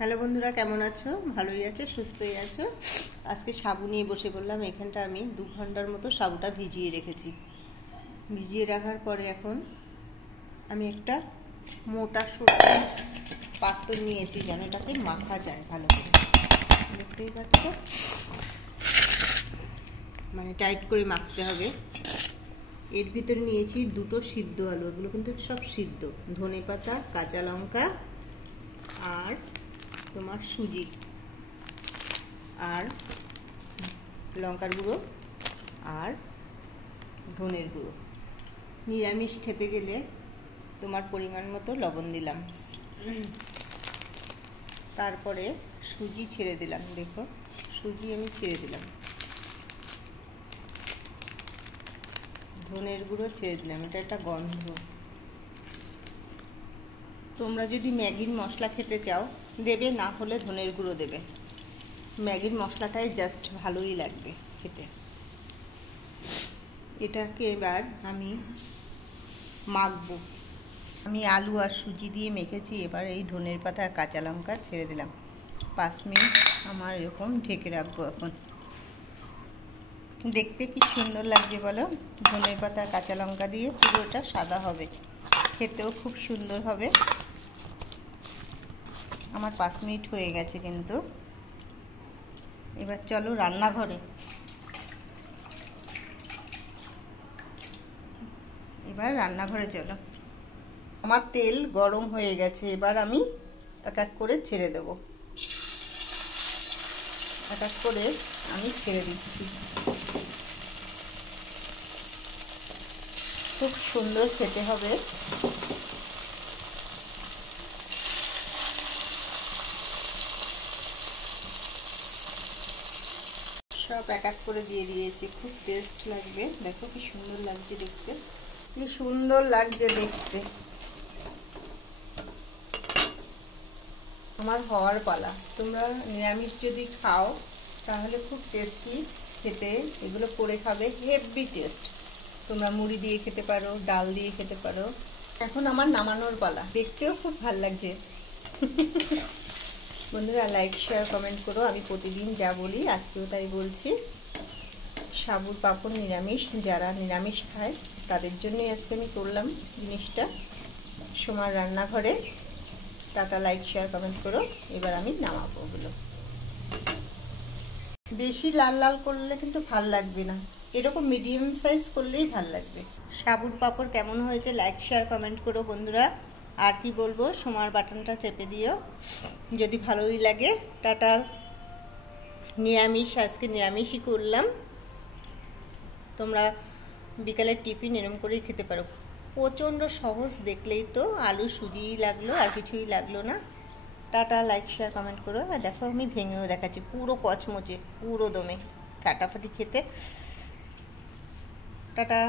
Hello বন্ধুরা, কেমন আছো? ভালোই আছো, সুস্থই আছো? আজকে সাবু নিয়ে বসে পড়লাম। এখানটা আমি 2 ঘন্টার মতো সাবুটা ভিজিয়ে রেখেছি। ভিজিয়ে রাখার পরে এখন আমি একটা মোটা সরু পাত্র নিয়েছি, যেন এটাকে মাখা যায় ভালো করে। দেখতেই পাচ্ছ, মানে টাইট করে মাখতে হবে। এর ভিতরে নিয়েছি 2টো সিদ্ধ আলু, এগুলো কিন্তু সব সিদ্ধ, ধনেপাতা, কাঁচা লঙ্কা আর তোমার সুজি আর লঙ্কার গুঁড়ো আর ধনের গুঁড়ো। নিরামিষ খেতে গেলে তোমার পরিমাণ মতো লবণ দিলাম, তারপরে সুজি ছেড়ে দিলাম। দেখো, সুজি আমি ছেড়ে দিলাম, ধনের গুঁড়ো ছেড়ে দিলাম, এটা একটা গন্ধ। তোমরা যদি ম্যাগির মশলা খেতে চাও দেবে, না হলে ধনের গুঁড়ো দেবে। ম্যাগির মশলাটাই জাস্ট ভালোই লাগবে খেতে। এটাকে এবার আমি মাখবো। আমি আলু আর সুজি দিয়ে মেখেছি। এবার এই ধনের পাতা আর কাঁচা লঙ্কা ছেড়ে দিলাম। 5 মিনিট আমার এরকম ঢেকে রাখবো। এখন দেখতে কি সুন্দর লাগছে বলো, ধনের পাতা আর কাঁচা লঙ্কা দিয়ে। পুরোটা সাদা হবে, খেতেও খুব সুন্দর হবে। আমার 5 মিনিট হয়ে গেছে কিন্তু। এবার চলো রান্নাঘরে। এবার রান্নাঘরে চলো। আমার তেল গরম হয়ে গেছে, এবার আমি এক এক করে ছেড়ে দেব। এক এক করে আমি ছেড়ে দিচ্ছি। খুব সুন্দর খেতে হবে। সব এক এক করে দিয়ে দিয়েছি, খুব টেস্ট লাগবে। দেখো কি সুন্দর লাগছে দেখতে, কি সুন্দর লাগছে দেখতে। আমার হওয়ার পালা। তোমরা নিরামিষ যদি খাও তাহলে খুব টেস্টি খেতে, এগুলো করে খাবে, হেভি টেস্ট। তোমরা মুড়ি দিয়ে খেতে পারো, ডাল দিয়ে খেতে পারো। এখন আমার নামানোর পালা। দেখতেও খুব ভালো লাগছে। বন্ধুরা, লাইক শেয়ার কমেন্ট করো। আমি প্রতিদিন যা বলি আজকেও তাই বলছি। সাবুর পাঁপড় নিরামিষ, যারা নিরামিষ খায় তাদের জন্যই আজকে আমি করলাম জিনিসটা। সোমার রান্নাঘরে। টাটা, লাইক শেয়ার কমেন্ট করো। এবার আমি নামাবো ওগুলো। বেশি লাল লাল করলে কিন্তু ভাল লাগবে না, এরকম মিডিয়াম সাইজ করলেই ভাল লাগবে। সাবুর পাঁপড় কেমন হয়েছে লাইক শেয়ার কমেন্ট করো বন্ধুরা। আর কি বলবো, সোমার বাটনটা চেপে দিও যদি ভালোই লাগে। টাটা। নিরামিষ, আজকে নিরামিষই করলাম। তোমরা বিকালের টিফিন এরম করেই খেতে পারো। প্রচণ্ড সহজ, দেখলেই তো আলু সুজিই লাগলো, আর কিছুই লাগলো না। টাটা, লাইক শেয়ার কমেন্ট করো। আর দেখো, আমি ভেঙেও দেখাচ্ছি, পুরো কচমচে, পুরো দমে, ফাটাফাটি খেতে। টাটা।